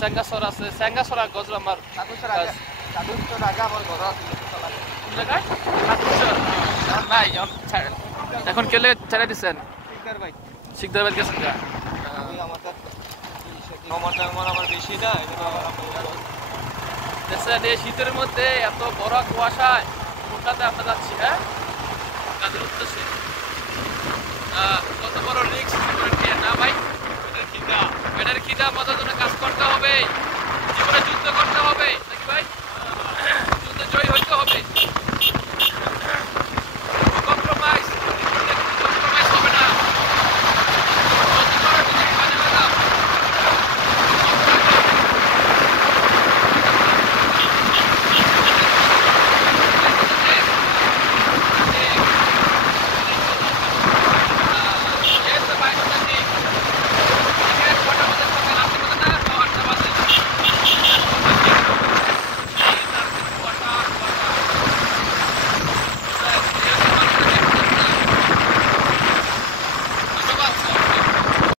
স্যাঙ্গাসর আছে, স্যাঙ্গাসর আর গজরা আমার আগে আমার ঘর আছে জায়গায় নাই এখন কেলে ছেড়ে দিচ্ছেন ভাই শিকদার বাদ গেছেন গা আমার বেশি না দেখছেন এই শীতের মধ্যে এত বড় কুয়াশায় কোনটাতে আমরা যাচ্ছি হ্যাঁ কাজের উদ্দেশ্যে কত বড় রিস্ক না ভাই পেটের খিদা মজার জন্য কাজ করতে হবে জীবনে যুদ্ধ করতে হবে